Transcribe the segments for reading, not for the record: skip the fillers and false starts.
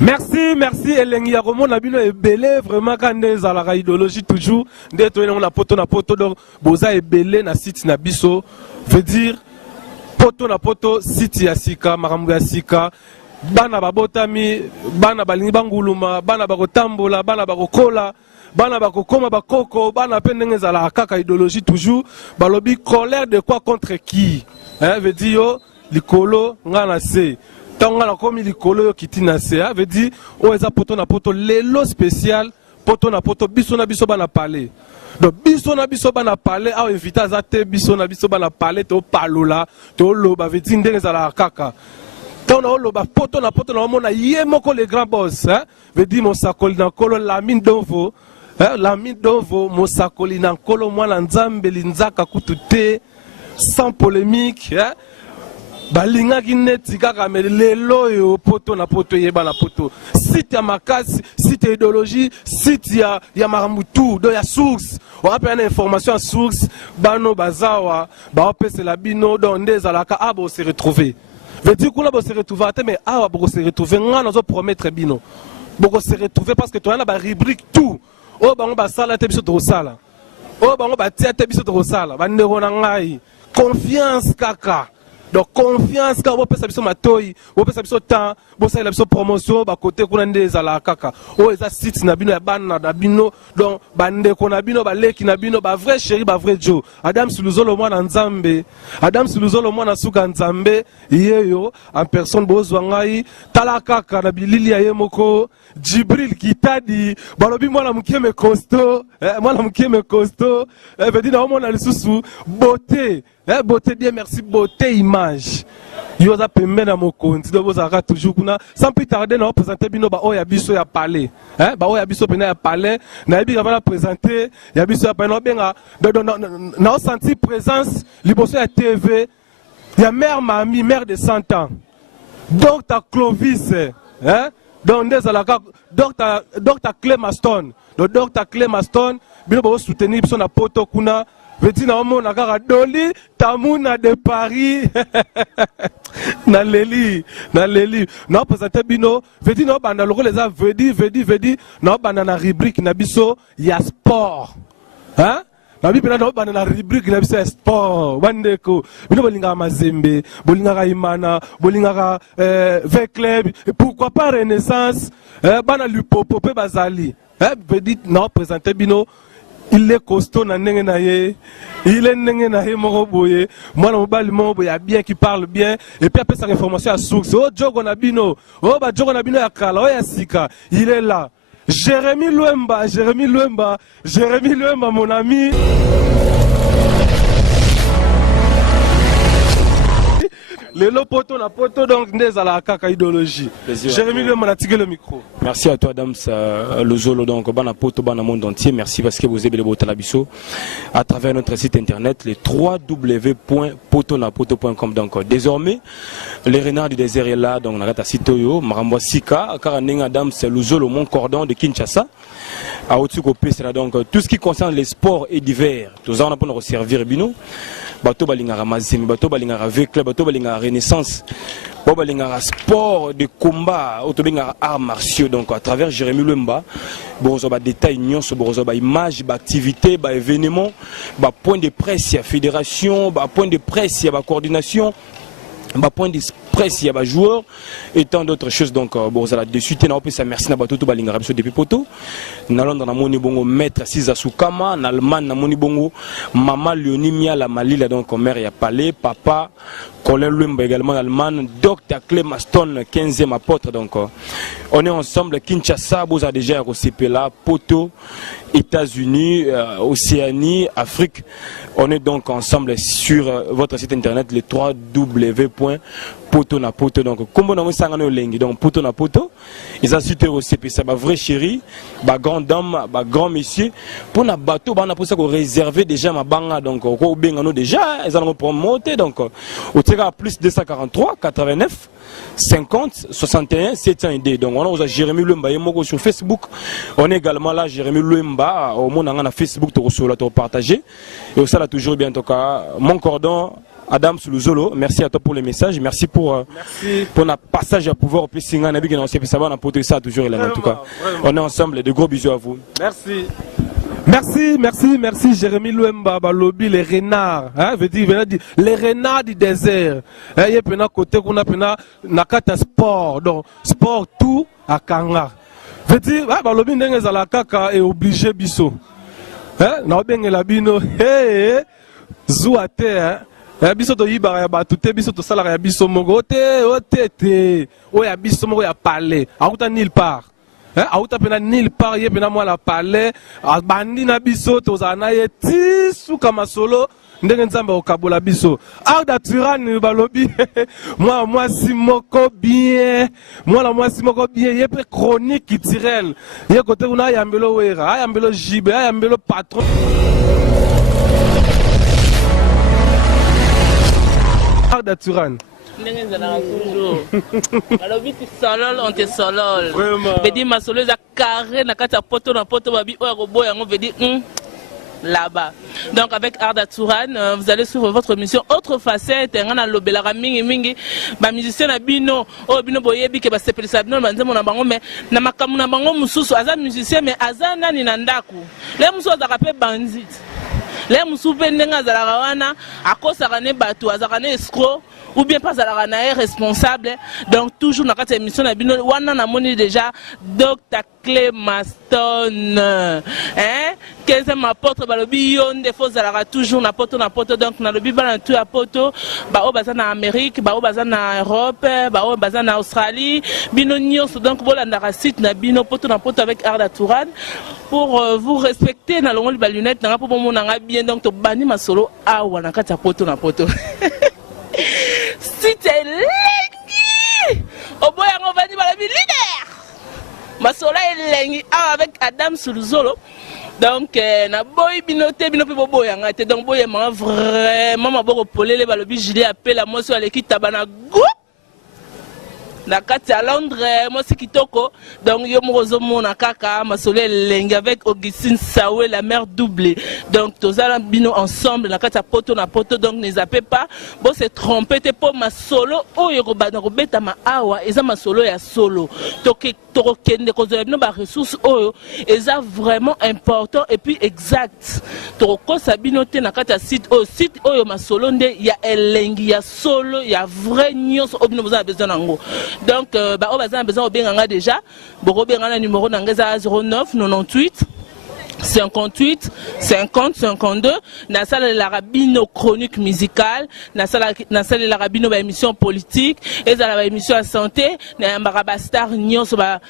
Merci, merci. Elengi ya komona bino ebele vraiment quand des à la idéologie toujours d'être on a poto donc boza ebele na site na biso veut dire poto na poto site ya sika makambo ya sika bana babotami bana balingi banguluma bana bakotambola bana bakokola bana bakokoma bakoko bana pe ndenge ezala kaka idéologie toujours balobi colère de quoi contre qui veut dire yo likolo ngana se tangana komi likolo yo kitina se veut dire o eza poto na poto lelo spécial poto na poto biso na biso bana parler donc biso na biso bana parler a invité azate biso na biso bana parler to palola to loba veut dire ndenge ezala kaka tant on loba poto na mona ye moko le grand boss veut dire mon sakoli na kolo la mine d'ovo la mine d'ovo mon sakoli na kolo mwana nzambe linzaka kutute sans polémique balinga kineti kaka me lelo yo poto na poto yeba na poto site ya makasi site ya idéologie site ya marambutu do ya source on rappelle une information à source bano bazawa ba opese la bino do ndeza la ka abo se retrouver veut dire qu'on a se retrouver mais awa boko se retrouver ngana zo promettre bino boko se retrouver parce que tu as ba rubrique tout o bango ba sala te biso to sala o bango ba tia te biso to sala ba ndeko na ngai confiance kaka. Donc confiance quand vous pouvez savoir matoi, vous pouvez savoir temps, vous pouvez savoir promotion, bah côté qu'on a des ala kaka. Oh les sites na bino ya ban na bino, donc bande qu'on a bino, bah leki na bino, bah vrai chéri, bah vrai Joe. Adam Suluzolo moi na Nzambe, Adam Suluzolo moi na suka Nzambe, yeyo en personne bozwangai, tala kaka na bilili ya yemoko. Djibril Kitadi, balobi mwana mukeme costaud, mwana mukeme costaud, veut dire on a le sous beauté, beauté bien merci beauté image. Yo za pembe na mokonzi do bozaka toujours kuna sans plus tarder na présenter bino ba oya biso ya parler, ba oya biso pena ya parler, na bi va présenter ya biso ya pena benga na senti présence liboso ya TV, ya mère mamie mère de 100 ans. Docteur Clovis, donc Dr. Clemaston, le Dr. Clemaston, bien pour soutenir son apoto kuna, veut na omo na kaka doli tamuna de Paris, na leli, na présenter bino, veut dire na banda loko les a veut dire na banda na rubrique na biso ya sport, na biso na banda na rubrique na biso ya sport, bandeko, bino bolinga mazembe, bolinga imana, bolinga V-Club, pourquoi pas Renaissance, bana lupopopé bazali, veut dire na présenter bino. Il est costaud na ndenge na ye, il est ndenge na ye moko boye, mwana mobali moko boye bien qui parle bien et puis après sa information à source. Oh jogo na bino, oh ba jogo na bino ya kala, oh ya sika, il est là. Jérémy Luemba mon ami. Le poto na poto donc ndeza la kaka idéologie. Jérémy Luemba na tigé le micro. Merci à toi Adams Lozolo donc bana poto bana monde entier. Merci parce que vous avez le botalabiso à travers notre site internet le www.potonapoto.com donc désormais les renards du désert est là donc na site yo marambo sika karanenga Adams Lozolo mon cordon de Kinshasa. À Otsuko Pesera donc tout ce qui concerne les sports et divers, tous on a pour servir bino. Bato balingara mazemi, bato balingara V-Club, bato balingara Renaissance, bato balingara sport de combat, bato balingara arts martiaux. Donc à travers Jérémy Luemba, bozo ba détail nyonso, bozo ba image, ba activité, ba événement, ba point de presse, ya fédération, ba point de presse, ya ba coordination. Point de presse, il y a des joueurs et tant d'autres choses. Donc, bon, ça de suite, on peut merci à Batoto Balinga depuis Poto. Nalon dans la moni bongo maître Siza Soukama, en Allemagne, na moni bongo maman Léonimia la Malila, donc mère y a Palais, papa Colin Lumba également en Allemagne, Dr. Clemaston 15e apôtre. Donc, on est ensemble, Kinshasa, vous avez déjà ROCP là, Poto, États-Unis, Océanie, Afrique. On est donc ensemble sur votre site internet le www.potonapoto. Donc, comme on a un donc poto na poto, ils ont cité aussi ça, ma vraie chérie, ma grande dame, ma grand monsieur. Pour na bateau, on a pour ça qu'on réservé déjà ma banga, donc on a déjà, ils ont promoté donc au tirage plus 243 89 50 61 700 donc on a Jérémy Luemba sur Facebook. On est également là Jérémy Luemba au monde on a Facebook, tu reçois, tu partager et ça là toujours bien en tout cas mon cordon Adam Suluzolo, merci à toi pour les messages, merci pour notre passage à pouvoir au Pessinga, Nabi Genon, ça va n'importe ça toujours en tout cas. On est ensemble, de gros bisous à vous. Merci. Merci Jérémy Louemba, Balobi, les renards, hein, veut dire les renards du désert. Il y a un côté qu'on a un sport, donc sport tout à Kanga. Veut dire, Balobi n'est pas la kaka est obligé biso. Hein, n'a pas la bino, zouate, hein. Biso to yibara ya batute, biso to salara ya biso mongo, ote, oya biso mongo ya palais, auta nulle part. Auta pena nil par ye pena moi la palais bandi na biso tozana ye tisu kama solo ndenge nzamba okabola biso Arda Turan balobi moi si moko bien ye pe chronique culturelle ye côté una yambelo wera yambelo jibe yambelo patron Arda Turan. Alors vite solol on te solol. Veut dire ma solo za carré na kata poto na poto babi o robo yango veut dire là-bas. Donc avec Arda Turan, vous allez suivre votre émission autre facette ngana lobelaka mingi ba musicien na bino o bino boyebi ke ba sepelisa bino banzemo na bango mais na makamu na bango mususu aza musicien mais aza nani na ndaku. Le mususu za kapé bandit. Le mususu pe ndenga za la wana akosaka ne bato azaka ne escroc. Ou bien pas à la responsable. Donc toujours dans cette émission, on a moni déjà Dr. Clémaston. Hein? Qu'est-ce que ma porte balobi yon des fois à toujours na poto donc na lobi bana tout à poto ba o bazana Amérique, ba o bazana Europe, ba o bazana Australie, bino nyos donc voilà na site na bino poto avec Arda Turan pour vous respecter na longo ba lunette na pour mon bien donc to bani ma solo a wana kata poto na poto. Si t'es lengi, au bout on va dire la leader. Ma soleil est lengi avec Adam Suluzolo. Donc na boy binoté binope bobo yanga te donc boy vraiment ma boko polele balobi gilet appelle la moi sur l'équipe tabana go. Na kati à Londres moi c'est kitoko donc yo mozo mona kaka ma soleil lengi avec Augustine Sawe la mère doublée donc tous allons bino ensemble na kati à poto na poto donc ne zappez pas bon c'est trompé te pour ma solo o yo bana robeta ma awa eza ma solo ya solo toke tokende ko zo bino ba ressources oyo eza vraiment important et puis exact toko sabino te na kati à site oyo ma solo nde ya elengi ya solo ya vrai nyos obino besoin nango. Donc, on a besoin de déjà. Boko benga numéro d'angeza 09 98 58 50 52. Na salle la rabino chronique musicale. Na salle la rabino émission politique. Et dans la émission à santé. Na mbara star nyos ba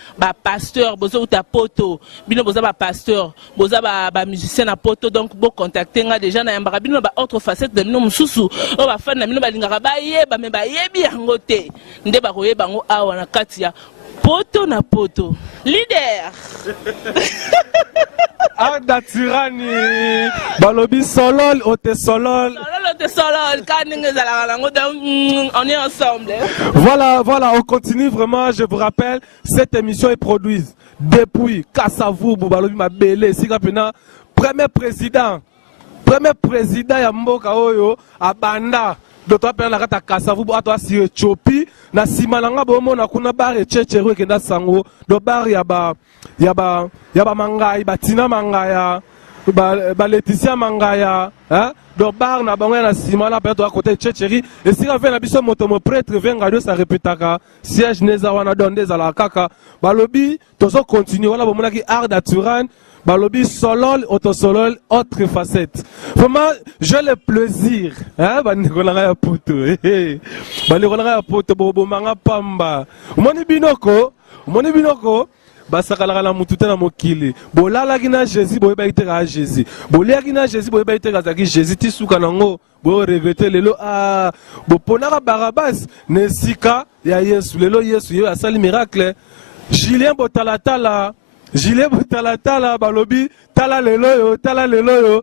pasteur bozo uta poto. Bino boza ba pasteur. Boza ba musicien na poto. Donc, bo contacter nga déjà na mbara bino ba autre facette de bino mususu. O ba fan na bino ba lingara ba yeba me ba yebi yango te. Nde ba koyeba ngo awa na katia. Poto na poto. Leader. Arda Tirani. Balobi solol, ote solol. Solol, on est ensemble. Voilà, on continue vraiment. Je vous rappelle, cette émission est produite depuis Kassavou, Balobi Mabele, Sigapena, premier président ya Mboka Oyo, Abanda. D'autres personnes qui ont Kassavou, à si Ethiopie, na simalanga bomo na kuna bare checheru kenda sango, do bare yaba mangai, batina mangaya, ba Laetitia mangaya, hein? Do bar na bango na simala peut à côté checheri, et si on fait na biso motomo prêtre venga de sa répétaka, siège neza wana donde za la kaka, balobi tozo continue wala bomona ki Arda Turan. Balobi solol, autosolol, autre facette. Vraiment, j'ai le plaisir. Hein, Banikola ya poto. Banikola ya poto, bobo manga pamba. Moni binoko, basakala la mututa na mokili. Bolala gina Jésus, boyeba iteka Jésus. Bolia gina Jésus, boyeba iteka zaki Jésus tisuka nango. Bo revete lelo bo ponaka Barabas nesika ya Yesu. Lelo Yesu yo asali miracle. Julien Botalatala. Gilet Botalatala balobi tala lelo yo tala lelo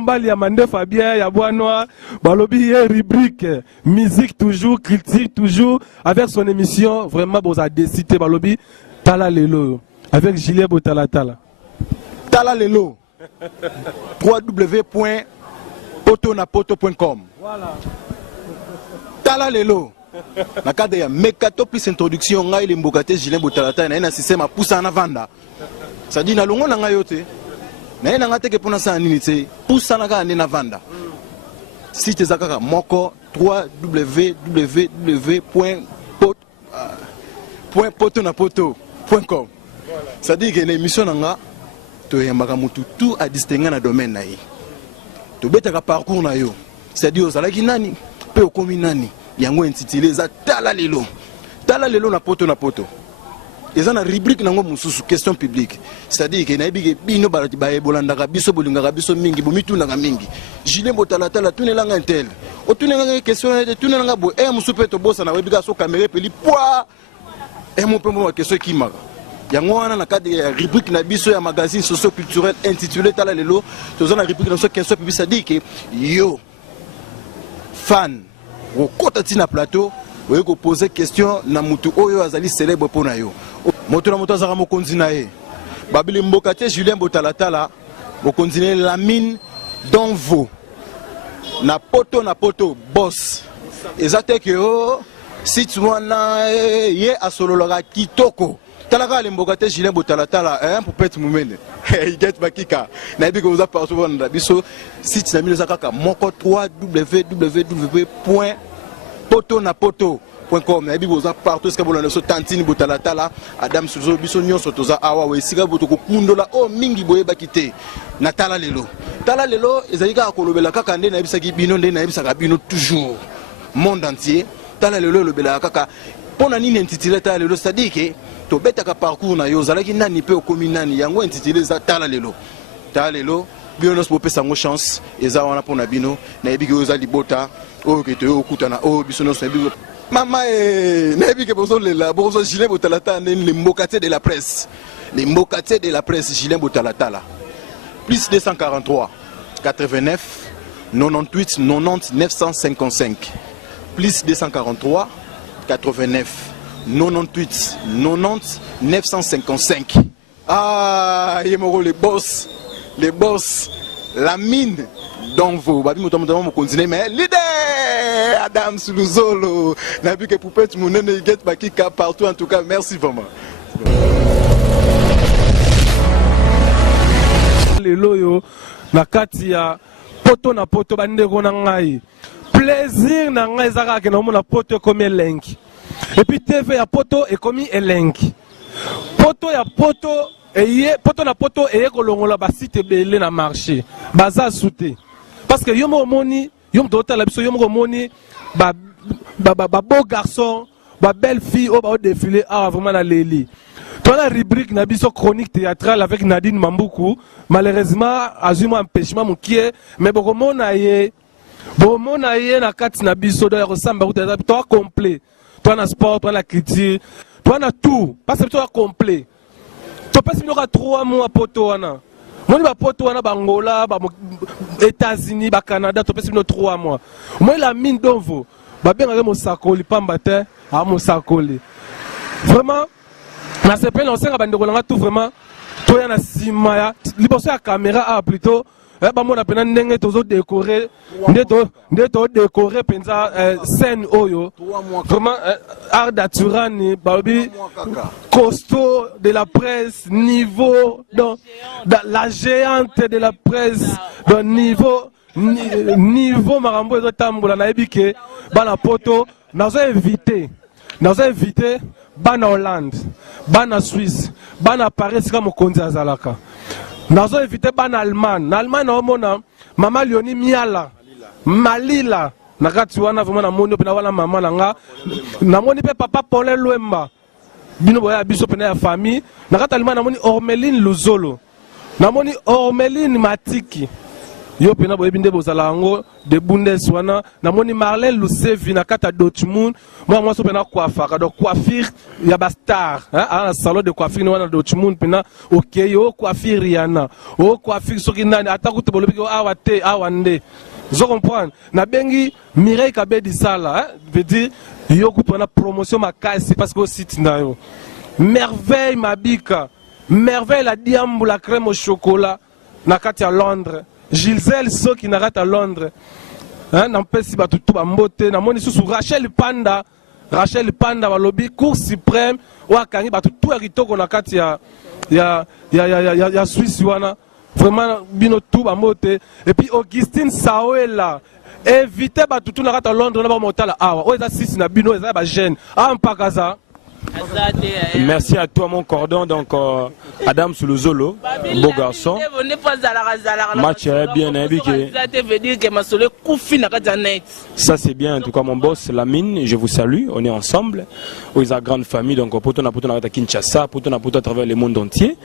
mbali ya Mande Fabien ya Boanoa balobi ye rubrique musique toujours critique toujours avec son émission vraiment vous a décidé balobi tala lelo avec Gilet Botalatala Tala lelo. www.potonapoto.com. Voilà. Tala lelo. Na cadre ya Mekato plus introduction ngai le mbokate Julien Botalata na système a poussa na vanda. Ça dit na longo na ngai yote. Na nga teke pona sa nini te poussa na ga na vanda. Site zakaka moko www.potonapoto.com. Ça dit que l'émission nanga to yambaka mutu tout à distinguer na domaine na yi. To betaka parcours na yo. C'est dire ozalaki nani pe okomi nani. Yango intitulé za tala lelo na poto na poto. Eza na rubrique nango mususu question publique. C'est-à-dire que na yebike bino ba bolandaka biso bolingaka biso mingi bomitu na mingi. Julien Botalata la tunelanga intel. O tunelanga question de tunelanga bo e musu pe to bossa na webika so caméra pe li poa. E mo pe mo question ki maka. Yango wana na cadre ya rubrique na biso ya magazine socio-culturel intitulé tala lelo. Tozo na rubrique na so question publique, c'est-à-dire que yo fan au côté na plateau, vous pouvez poser question na mutu oyo azali célèbre pour na yo. Moto na moto azara mo konzinae. Babili mbokate Julien Botalata la mo konzine la mine d'Envo. Na poto boss. Ezate que o site wana ye asolologa kitoko. Talaka le mbokate Julien Botalata la pour peut-être moumene. Il get bakika. Na bi ko vous a partout na biso site na mino zakaka moko www.potonapoto.com. Na bi vous a partout ce que vous le so tantini Botalata la Adam Suzo biso nyonso toza awa we sika botoko kundola o mingi boye bakite na tala lelo ezalika kolobela kaka nde na bisaki bino nde na bisaka bino toujours monde entier tala lelo lobela kaka pona nini intitulé tala lelo, c'est-à-dire que to betaka parcours na yo zalaki nani pe okomi nani yango intitulé za tala lelo bino nos popesa ngo chance eza wana pona bino na yebiki oza libota o ke to okutana o biso nos biso mama na yebiki bozo lela bozo Julien Botalata les mbokate de la presse Julien Botalata là plus 243 89 98 90 955 plus 243 89 98 90 955. Ah, yemoro les boss, la mine d'Envo. Babi motomotomo mo continue mais leader Adam Suluzolo. Na bi que poupette mon nene get bakika partout en tout cas merci vraiment. Lelo yo na kati ya poto na poto bandeko na ngai. Plaisir na ngai zaka ke na mona poto comme elenki. Et puis TV ya poto et comme elenki. Poto ya poto eye poto na poto eye kolongola ba site belé na marché. Baza souté. Parce que yo mo moni, yo mo totala biso yo mo moni ba beau garçon, ba belle fille au ba défilé ah vraiment na leli. Toi la rubrique na biso chronique théâtrale avec Nadine Mambuku, malheureusement azuma empêchement mukie mais bokomona ye na kati na biso do ressemble ba toi complet. Toi na sport, toi na culture, toi na tout, parce que toi complet. Tu peux pas 3 mois poto wana. Moi ba poto wana ba Angola, ba États-Unis, ba Canada, tu peux pas 3 mois. Moi la mine d'Envo, ba benga mo sakoli pamba te, a mo sakoli. Vraiment na se peine on sait ba ndeko tout vraiment toi na sima ya liboso ya caméra a plutôt ba mona pena ndenge tozo décorer ndeto décorer penza scène oyo vraiment art d'aturani babi costaud de la presse niveau dans la géante de la presse dans niveau marambo ezo tambola na ebike bana poto nazo invité bana Hollande bana Suisse bana Paris comme mokonzi azalaka. Nous avons invité ban Allemagne. En Allemagne, nous avons Maman Lioni Miala, Malila. Nous avons vraiment maman nanga. Nous avons papa Paul Luemba. Bino boya biso pena ya famille. Nous avons Ormeline Luzolo. Nous avons Ormeline Matiki. Yo pena boye binde bozala ngo de Bundeswana. Nous avons Marlène Lusevi na kata Dortmund. Moi so pena coiffeur. Donc coiffure ya ba star, hein, un salon de coiffure na Dortmund pena OK yo coiffure Rihanna. O coiffure soki nani atakuto bolobi ko awate awande. Vous comprenez? Na bengi Mireille Kabedi Sala, hein, veut dire yo kupona promotion makasi parce que site na yo. Merveille Mabika. merveille la diambu la crème au chocolat na kati à Londres Gisèle soki na kati à Londres nampesi bato tout bambote namoni susu Rachel Panda balobi cour suprême wakangi bato tout ya kitoko na kati ya Suisse wana vraiment bino tout bambote et puis Augustine Saoela éviter bato tout na kati à Londres na ba motala awa o eza sisi na bino eza ba jeune mpakaza. Merci à toi mon cordon, donc Adam Suluzolo, beau garçon. Match bien indiqué. Ça c'est bien, en tout cas mon boss Lamine, je vous salue, on est ensemble. Ils ont une grande famille, donc pour tout à Kinshasa, pour tout à travers le monde entier.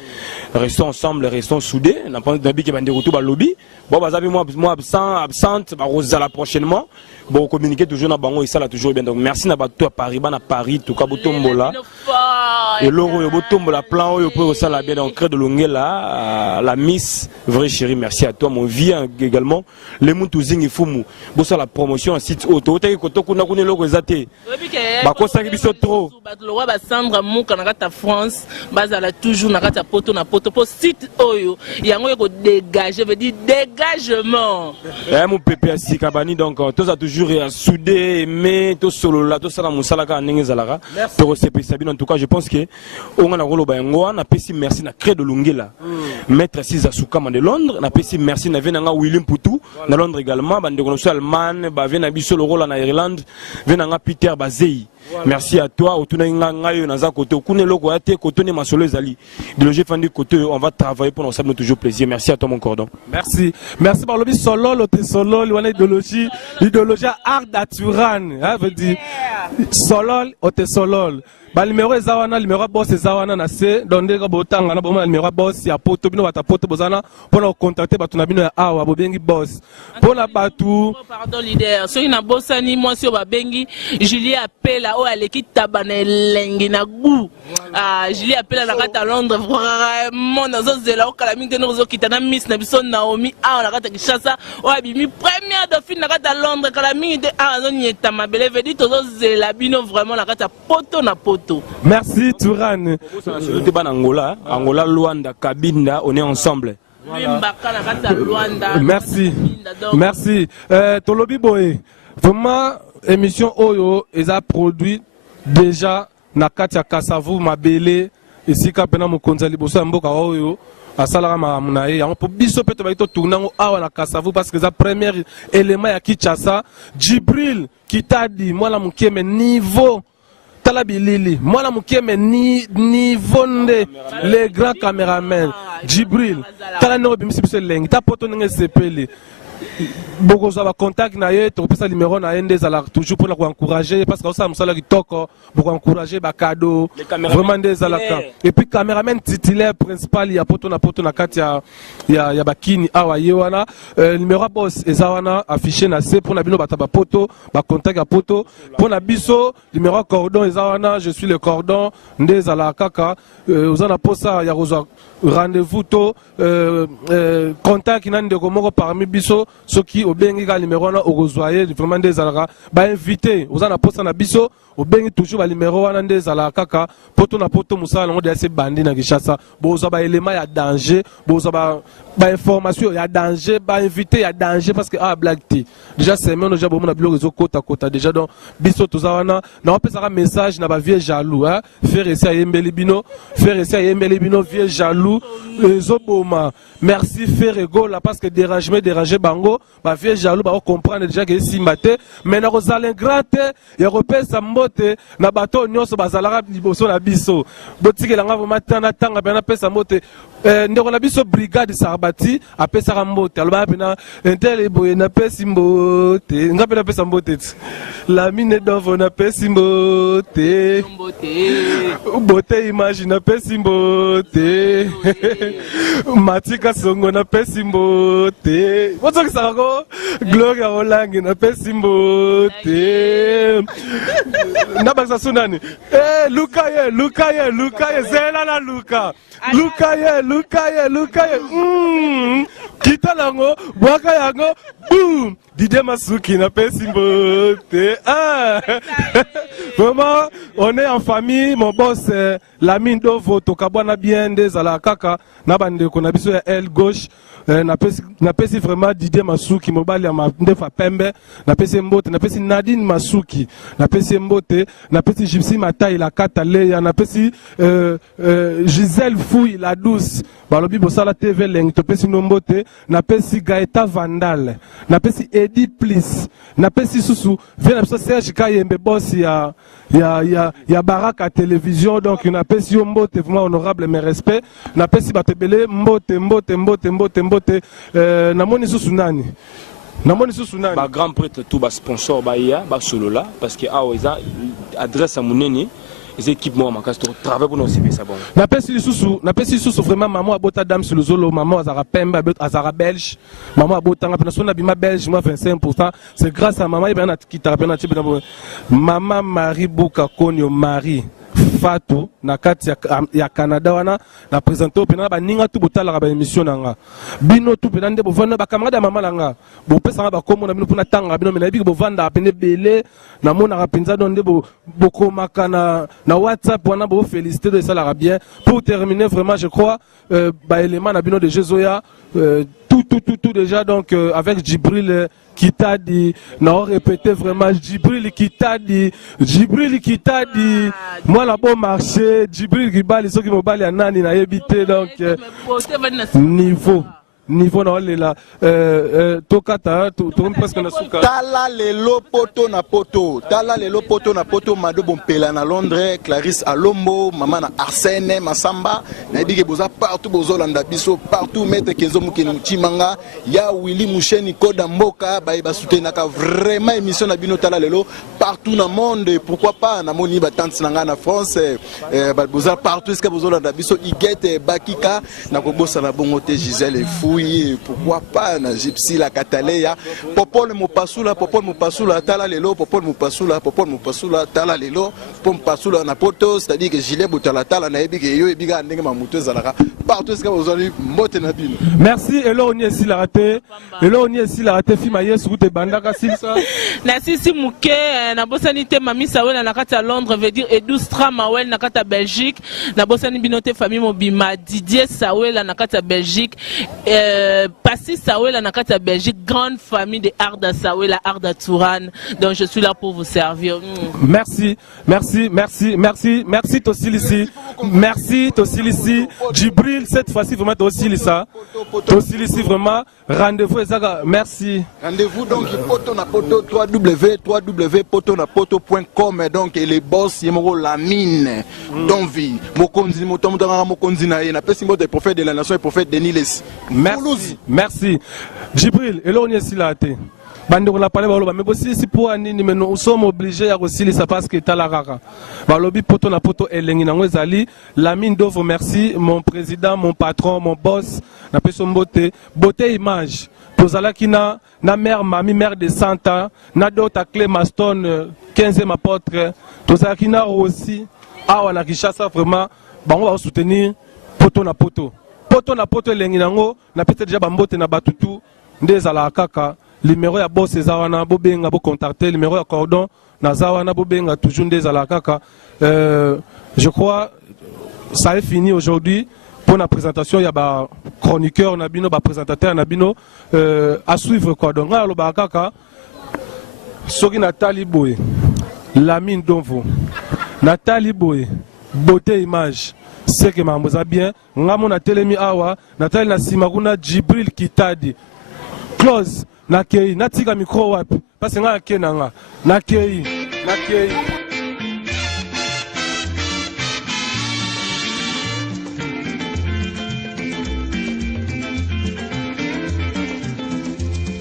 Restons ensemble, restons soudés. On a pas de qui va dire tout lobby. Bon, moi absente, Rosala prochainement. Bon, communiquer toujours dans Bango et ça là toujours bien. Donc merci à Paris, à Paris, tout cas Botombola. Et l'euro Botombola plan au pour ça là bien dans Cré de Longela, la Miss vraie chérie, merci à toi mon vie également. Les Moutouzingi Fumu. Bon ça la promotion en site auto. T'as que kuna kuna logo zaté. Ba ko ça qui biso trop. Le roi Sandra Mouka na kata France, bazala toujours na kata poto na poto pour site oyo. Yango ko dégager, veut dire dégagement. Mon pépé Sikabani donc tous a toujours soudé, aimé, tout solo là, tout ça la musalaka n'engezalara. Pour Sabine en tout cas, je pense que on a rolo bayangoa, na pesi merci na Cré de Longela. Maître César Soukama de Londres, na pesi merci na venanga William Poutou, na Londres également, bande de Allemagne, ba vena biso le rôle en Irlande, venanga Peter Bazei. Merci à toi. On va travailler pour nous, ça nous toujours plaisir. Merci à toi mon cordon. Merci. Merci par le solo, l'autre solo, l'idéologie art d'Aturan, veut dire solo, l'autre solo. Ba numéro ezawana numéro boss ezawana na se donde ka botanga na boma numéro boss ya poto bino bata poto bozana pour contacter batu na bino ya awa bobengi boss pour na batu pardon leader so ina bosani moi si ba bengi Julie appela o aleki tabana lengi na gu Julie appela na kata Londres vraiment nazo zela o kala mingi no zo kitana miss na biso Naomi na kata Kinshasa o abimi première dauphine na kata Londres kala mingi de zo nyeta mabele veut dire tozo zela bino vraiment na kata poto na poto. Merci Touran. Angola, Angola, Luanda, Kabinda, on est ensemble. Merci. Merci. Tolobi Boé, vraiment émission Oyo, ils a produit déjà na Katia Kasavu, Mabele, ici Kapena Mukonzali Bosso Mboka Oyo. Asalara mamunaye on peut biso peut être tourner awa na Kasavu parce que ça premier élément ya Kinshasa Djibril qui t'a dit moi la mukeme niveau Talabilili, moi la mukeme ni vonde les grands caméramans Djibril, tala no bimisi biso lengi, ta poto nge sepeli. Beaucoup de contacts naie, tu peux numéro naie toujours pour encourager parce que ça me semble pour encourager ba cadeau vraiment des alaka et puis caméraman titulaire principal il y a poto na katia ya bakini awa yewana numéro boss ezawana affiché na C pour na bino bataba poto ba contact ya poto pour na biso numéro cordon ezawana je suis le cordon des alaka kaka ozana posa ya rozwa rendez-vous to contact nande komoko parmi biso soki obengi ka numéro na okozwaye vraiment des alaka ba invité ozana posa na biso obengi toujours ba numéro wana des alaka kaka poto na poto musala ngo de ase bandi na Kinshasa bozo ba élément ya danger bozo ba information ya danger ba invité ya danger parce que blague ti déjà c'est même déjà bon na bilo réseau kota déjà donc biso tozawana na opesa ka message na ba vieux jaloux faire essayer à yembeli bino vieux jaloux zoboma merci faire gola parce que déranger bango ba vieux jaloux ba comprendre déjà que si maté mais na kozala gratte ya repesa mbote na bato nyonso bazalaka liboso na biso botikela nga matana tanga bana pesa mbote ndeko na biso brigade Sarbati apesa mbote aloba pena intel boye na pesa mbote nga pena pesa mbote la mine d'ovo na pesa mbote bote image na pesa mbote matika songo na pesa mbote boto kisako gloria olangi na pesa mbote na baksa sunani lukaye zela na lukaye kita lango bwaka yango boom Didier Masuki, n'a pas Simbote. Ah! Vraiment, on est en famille. Mon boss, Lamine Dovo, Tokabwana bien, des Alakaka, Nabande, qu'on a besoin aile gauche. N'a pas vraiment Didier Masuki, Mobali, Ndefa Pembe, n'a pas Mbote, n'a pas Nadine Masuki, n'a pas Mbote, n'a pas Gypsy Mataï, la Kataleya, n'a pas Gisèle Fouille, la douce. Balobi Bosala TV Leng, Topesi Nombote, Napesi Gaeta Vandal, Napesi Edith Plis, Napesi Susu, Venapso Serge Kayembe Boss, il y a Baraka Télévision, donc il Napesi Mbote, vraiment honorable, mes respects, Napesi Batebele, Mbote, Namoni Susu Nani. Namoni Susu Nani. Ba grand prêtre tout ba sponsor ba ya, ba solo là, parce que Aoisa adresse à Mouneni. Les équipes moi travaillent pour nous servir ça bon. Na pesi susu vraiment maman abota dame sur le zolo, maman azara pemba azara belge, maman abota ngapena sona bima belge moi 25%, c'est grâce à maman ibana kita pena tibena maman Marie Buka Konyo Marie Fatou na kati ya Canada wana na présenter pena ba ninga tu botala ba émission nanga bino tu pena nde bovanda ba camarade mama langa bo pesa ba komo na bino pona tanga bino na bi bovanda pene belé na mona rapinza don nde boko makana na WhatsApp wana bo féliciter de ça la bien pour terminer vraiment je crois ba élément na bino de Jézoya tout déjà donc avec Djibril qui t'a dit, non répétez vraiment Djibril qui t'a dit, moi la bon marché, Djibril qui bat les ceux qui me battent à nani na évité donc niveau na là tokata to presque na suka tala lelo poto na poto mado bompela na Londres Clarisse Alombo mama na Arsène Masamba na bige boza partout bozolanda biso partout maître Kenzo Mukeni Mutimanga ya Willy Musheni Koda Mboka ba soutenaka vraiment émission na bino tala lelo partout dans le monde pourquoi pas na moni ba tante nanga na France boza partout est-ce que bozolanda biso igete bakika na kobosa na bongo te Gisèle Fou pourquoi pas na Gypsy la Kataleya Popol Mopasula tala lelo Popol Mopasula tala lelo Pompasula na poto c'est-à-dire que gilet botala tala na ebiga yo ebiga ndenge mamuto zalaka partout ce que vous avez mote na bino. Merci et là on est ici la raté fima yesu te bandaka silsa na sisi muke na bosanité mami sawela na kata Londres veut dire Edustra Mawel na kata Belgique na bosani binote famille mobima Didier Sawela na kata Belgique Passi Sawela na kata Belgique, grande famille de Arda Sawela, Arda Touran. Donc je suis là pour vous servir. Merci Tosilisi. Merci Tosilisi. Djibril cette fois-ci vraiment Tosilisa. Tosilisi vraiment rendez-vous Ezaga. Merci. Rendez-vous donc poto na poto www.potonapoto.com donc et les boss yemoro la mine d'envie. Mokonzi mokonzi na pesi mot des prophètes de la nation et prophète Denis Les. Merci. Djibril, et là on est ici là. Bande on a parlé mais aussi si pour anini mais nous sommes obligés à aussi ça parce que talarara. Balobi poto na poto elengi na ngwezali la mine d'ouvre merci mon président, mon patron, mon boss na peso beauté image. Tozala kina na mère mami mère de Santa na dota clé Maston 15e apôtre tozala kina aussi awa na Kishasa vraiment on va soutenir poto na poto elengi nango na pete déjà bambote na batutu ndezala kaka numéro ya boss ezawana bobenga bo contacter numéro ya cordon na zawana bobenga toujours ndezala kaka je crois ça est fini aujourd'hui pour la présentation il y a ba chroniqueur na bino ba présentateur na bino à suivre quoi donc ngalo ba kaka soki Nathalie Boye Lamine Donvo Nathalie Boye beauté image c'est que mamboza bien ngamo na telemi awa Nathalie na simakuna Djibril Kitadi close na kei natika micro wapi parce que nga kenanga na kei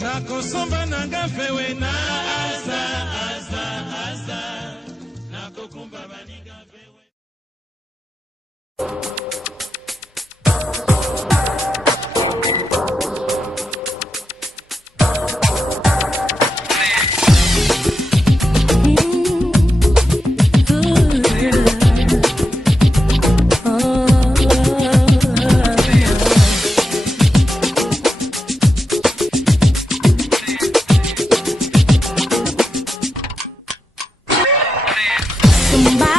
nakosomba nanga fewe na asa nakokumba baninga fewe. somebody.